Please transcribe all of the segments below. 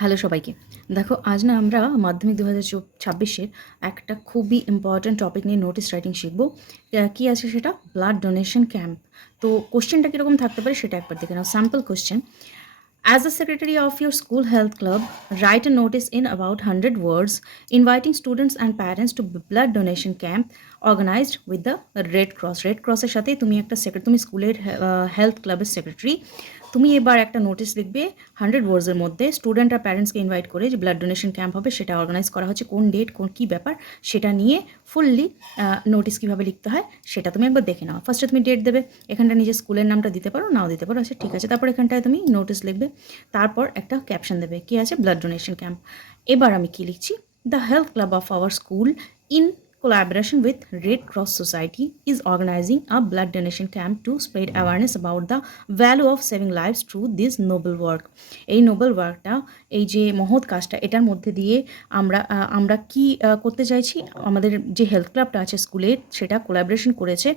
Hello সবাইকে। দেখো আজ না আমরা মাধ্যমিক ২০২৬-এর একটা খুবই ইম্পর্ট্যান্ট টপিক নিয়ে নোটিস রাইটিং শিখব। কী আছে সেটা? Blood donation camp. তো কোশ্চেনটা কীরকম থাকতে পারে সেটা একবার দেখে নাও। Sample question: As the secretary of your school health club, write a notice in about 100 words inviting students and parents to blood donation camp organized with the Red Cross. Red ক্রসের সাথে তুমি একটা তুমি স্কুলের হেলথ ক্লাবের secretary. তুমি এবার একটা নোটিশ লিখবে 100 ওয়ার্ডসের মধ্যে, স্টুডেন্ট আর প্যারেন্টসকে ইনভাইট করে যে ব্লাড ডোনেশন ক্যাম্প হবে, সেটা অর্গানাইজ করা হচ্ছে, কোন ডেট, কোন কী ব্যাপার সেটা নিয়ে ফুললি নোটিস কীভাবে লিখতে হয় সেটা তুমি একবার দেখে নাও। ফার্স্টে তুমি ডেট দেবে, এখানটা নিজের স্কুলের নামটা দিতে পারো, নাও দিতে পারো, আচ্ছা ঠিক আছে। তারপর এখানটায় তুমি নোটিস লিখবে, তারপর একটা ক্যাপশন দেবে, কী আছে? Blood donation camp. এবার আমি কী লিখছি? The health club of our school in collaboration with Red Cross Society is organizing a blood donation camp to spread awareness about the value of saving lives through this noble work. এই Nobel ওয়ার্কটা, এই যে মহৎ কাজটা, এটার মধ্যে দিয়ে আমরা কি করতে চাইছি? আমাদের যে হেলথ ক্লাবটা আছে স্কুলের, সেটা কোলাবোরেশন করেছে,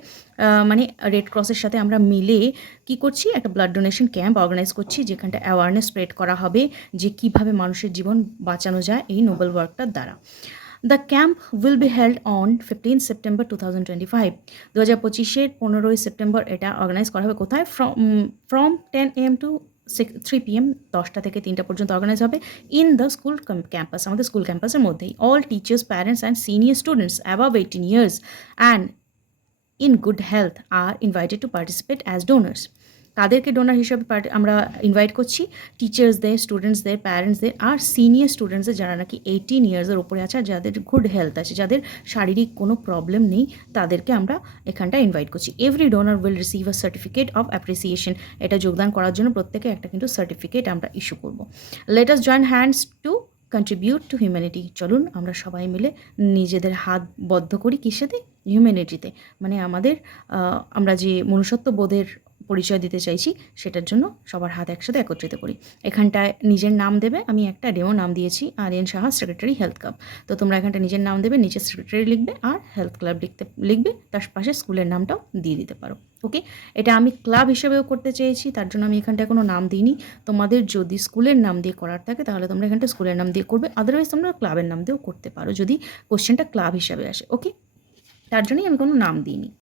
মানে রেড ক্রসের সাথে আমরা মিলে কি করছি? একটা ব্লাড ডোনেশন ক্যাম্প অর্গানাইজ করছি, যেখানটা অ্যাওয়ারনেস স্প্রেড করা হবে যে কীভাবে মানুষের জীবন বাঁচানো যায় এই নোবেল ওয়ার্কটার দ্বারা। The camp will be held on 15 September 2025। 2025-এর 15ই সেপ্টেম্বর এটা অর্গানাইজ করা হবে। কোথায়? ফ্রম 10 AM টু 3 PM, 10টা থেকে 3টা পর্যন্ত অর্গানাইজ হবে ইন দ্য স্কুল ক্যাম্পাস, আমাদের স্কুল ক্যাম্পাসের মধ্যেই। All teachers, parents and senior students above 18 years and in good health are invited to participate as donors. তাদেরকে ডোনার হিসেবে আমরা ইনভাইট করছি, টিচার্সদের, স্টুডেন্টসদের, প্যারেন্টসদের আর সিনিয়র স্টুডেন্টসদের, যারা নাকি 18 ইয়ার্সের ওপরে আছে আর যাদের গুড হেলথ আছে, যাদের শারীরিক কোনো প্রবলেম নেই, তাদেরকে আমরা এখানটা ইনভাইট করছি। Every donor will receive a certificate of appreciation. এটা যোগদান করার জন্য প্রত্যেকে একটা কিন্তু সার্টিফিকেট আমরা ইস্যু করব। Let us join hands two contribute to humanity. চলুন আমরা সবাই মিলে নিজেদের হাত বদ্ধ করি কিসেতে? হিউম্যানিটিতে, মানে আমাদের আমরা যে মনুষ্যত্ব বোধের পরিচয় দিতে চাইছি, সেটার জন্য সবার হাত একসাথে একত্রিত করি। এখানটায় নিজের নাম দেবে, আমি একটা ডেমো নাম দিয়েছি, Aryan Saha, secretary health club. তো তোমরা এখানটা নিজের নাম দেবে, নিচে সেক্রেটারি লিখবে আর হেলথ ক্লাব লিখবে, তার পাশে স্কুলের নামটাও দিয়ে দিতে পারো। ওকে, এটা আমি ক্লাব হিসেবেও করতে চেয়েছি, তার জন্য আমি এখানটায় কোনো নাম দিইনি। তোমাদের যদি স্কুলের নাম দিয়ে করার থাকে তাহলে তোমরা এখানটা স্কুলের নাম দিয়ে করবে, আদারওয়াইজ তোমরা ক্লাবের নাম দিয়েও করতে পারো যদি কোশ্চেনটা ক্লাব হিসাবে আসে। ওকে, তার জন্যই আমি কোনো নাম দিইনি।